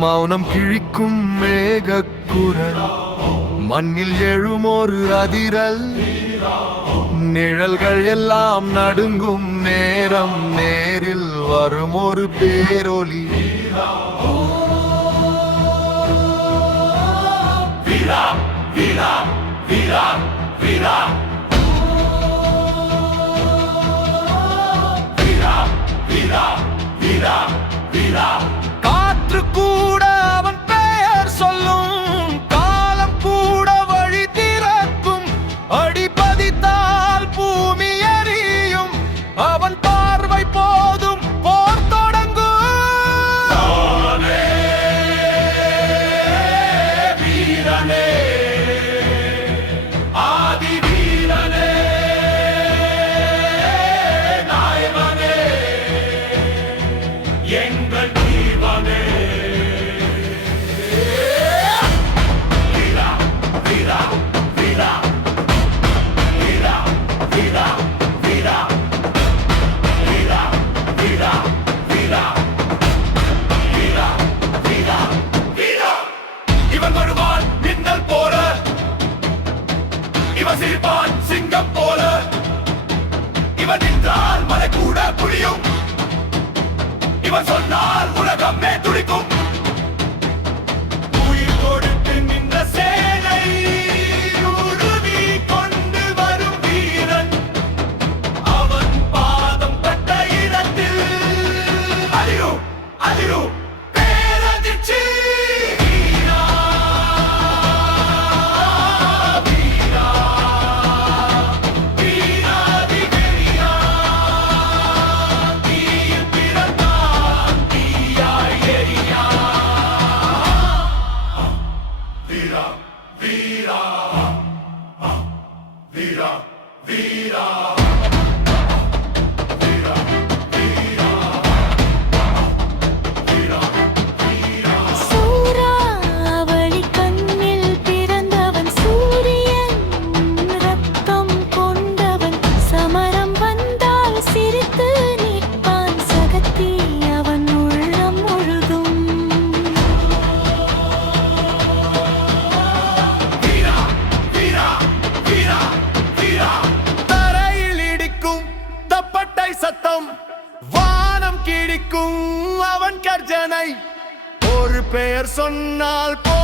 மௌனம் கிழிக்கும் மேகக்குரல், மண்ணில் எழும் ஒரு அதிரல், நிழல்கள் எல்லாம் நடுங்கும் நேரம், நேரில் வரும் ஒரு பேரொலி. வீரா வீரா வீரா வீரா வீரா வீரா வீரா வீரா. காற்று கூட அவன் பெயர் சொல்லும், காலம் கூட வழி திறக்கும், அடிபதித்தால் பூமி எரியும், அவன் பார்வை போதும் போர் தொடங்கும். வீரனே ஆதி வீரனே நாயகனே எங்கள் ஜீவனே. வீரா வீரா வீரா வீரா வீரா வீரா வீரா வீரா வீரா வீரா வீரா வீரா. இவன் வருவான் மின்னல் போல, இவன் சிரிப்பான் சிங்கம் போல, இவன் நின்றால் மலை கூட புரியும், இவன் சொன்னால் உலகமே துடிக்கும். உயிர் கொடுத்து நின்ற சேனை உருவி கொண்டு வரும் வீரன், அவன் பாதம் பட்ட இடத்தில் அதிரும் அதிரும் பேரதிர்ச்சி. வீரா வீரா வீராதி வீரா, தீயில் பிறந்தான் தீயாய் எரியா. வீரா வீரா வீரா வீரா வீரா வீரா வீரா. சூறாவளி கண்ணில் பிறந்தவன் சூரியன், ரத்தம் கொண்டவன், சமரம் வந்தால் சிரித்து நிற்பான், சகத்தி அவன் உள்ளம் முழுதும். வீரா வீரா வீரா வீரா. தரையில் இடிக்கும் தப்பட்டை சத்தம், வானம் கிழிக்கும் அவன் கர்ஜனை, ஒரு பெயர் சொன்னால் போ